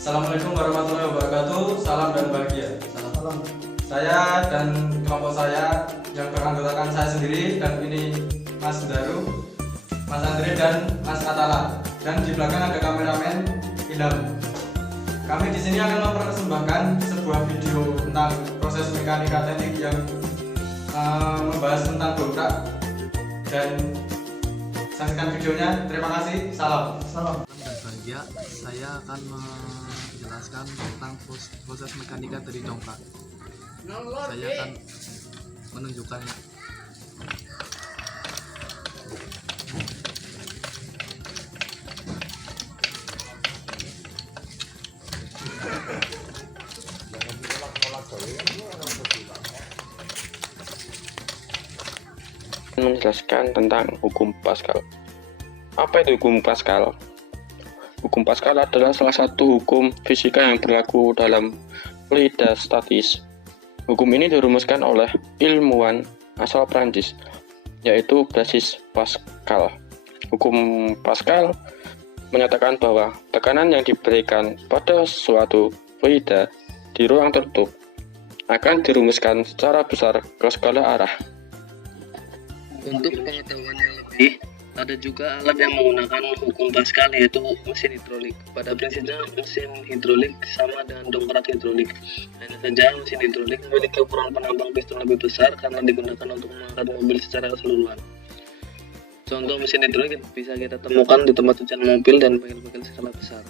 Assalamualaikum warahmatullahi wabarakatuh. Salam dan bahagia. Salam. Saya dan kelompok saya yang beranggotakan saya sendiri dan ini Mas Daru, Mas Andre dan Mas Atala. Dan di belakang ada kameramen Ilham. Kami di sini akan mempersembahkan sebuah video tentang proses mekanika teknik yang membahas tentang dongkrak. Dan saksikan videonya. Terima kasih. Salam. Salam. Dan bahagia, saya akan menjelaskan tentang proses mekanika dari dongkrak. Saya akan menunjukkannya. Menjelaskan tentang hukum Pascal. Apa itu hukum Pascal? Hukum Pascal adalah salah satu hukum fisika yang berlaku dalam fluida statis. Hukum ini dirumuskan oleh ilmuwan asal Prancis, yaitu Blaise Pascal. Hukum Pascal menyatakan bahwa tekanan yang diberikan pada suatu fluida di ruang tertutup akan dirumuskan secara besar ke segala arah. Untuk pengetahuan yang lebih, ada juga alat yang menggunakan hukum Pascal, yaitu mesin hidrolik. Pada prinsipnya, mesin hidrolik sama dengan dongkrak hidrolik. Hanya saja mesin hidrolik memiliki ukuran penampang piston lebih besar karena digunakan untuk mengangkat mobil secara keseluruhan. Contoh mesin hidrolik bisa kita temukan di tempat cucian mobil dan bengkel-bengkel skala besar.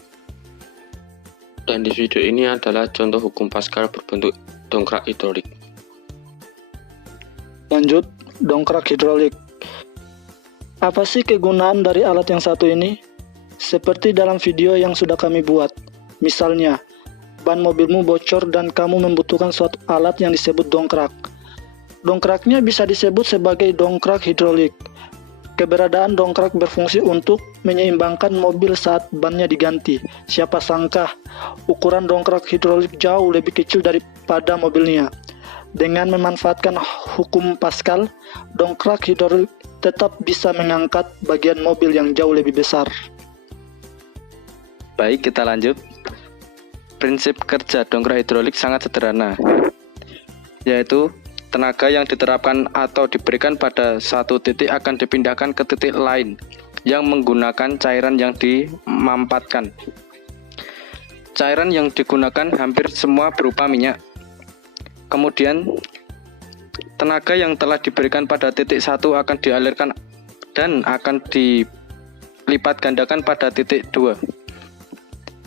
Dan di video ini adalah contoh hukum Pascal berbentuk dongkrak hidrolik. Lanjut, dongkrak hidrolik. Apa sih kegunaan dari alat yang satu ini? Seperti dalam video yang sudah kami buat. Misalnya, ban mobilmu bocor dan kamu membutuhkan suatu alat yang disebut dongkrak. Dongkraknya bisa disebut sebagai dongkrak hidrolik. Keberadaan dongkrak berfungsi untuk menyeimbangkan mobil saat bannya diganti. Siapa sangka, ukuran dongkrak hidrolik jauh lebih kecil daripada mobilnya. Dengan memanfaatkan hukum Pascal, dongkrak hidrolik tetap bisa mengangkat bagian mobil yang jauh lebih besar. Baik, kita lanjut. Prinsip kerja dongkrak hidrolik sangat sederhana, yaitu tenaga yang diterapkan atau diberikan pada satu titik akan dipindahkan ke titik lain yang menggunakan cairan yang dimampatkan. Cairan yang digunakan hampir semua berupa minyak. Kemudian, tenaga yang telah diberikan pada titik satu akan dialirkan dan akan dilipat gandakan pada titik 2.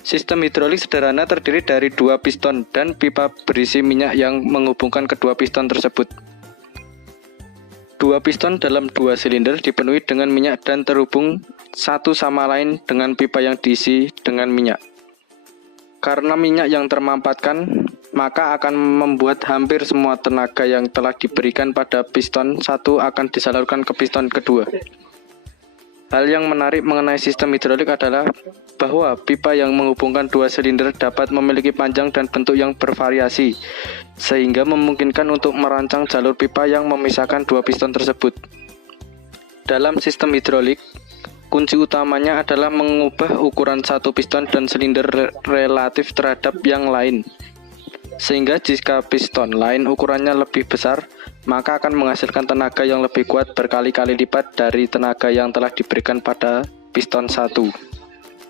Sistem hidrolik sederhana terdiri dari 2 piston dan pipa berisi minyak yang menghubungkan kedua piston tersebut. 2 piston dalam 2 silinder dipenuhi dengan minyak dan terhubung satu sama lain dengan pipa yang diisi dengan minyak. Karena minyak yang termampatkan, maka akan membuat hampir semua tenaga yang telah diberikan pada piston satu akan disalurkan ke piston kedua. Hal yang menarik mengenai sistem hidrolik adalah bahwa pipa yang menghubungkan 2 silinder dapat memiliki panjang dan bentuk yang bervariasi, sehingga memungkinkan untuk merancang jalur pipa yang memisahkan 2 piston tersebut. Dalam sistem hidrolik, kunci utamanya adalah mengubah ukuran satu piston dan silinder relatif terhadap yang lain. Sehingga jika piston lain ukurannya lebih besar, maka akan menghasilkan tenaga yang lebih kuat berkali-kali lipat dari tenaga yang telah diberikan pada piston satu.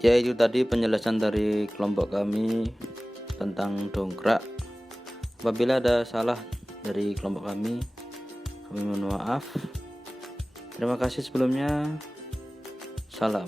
Ya, itu tadi penjelasan dari kelompok kami tentang dongkrak. Apabila ada salah dari kelompok kami mohon maaf. Terima kasih sebelumnya. Salam.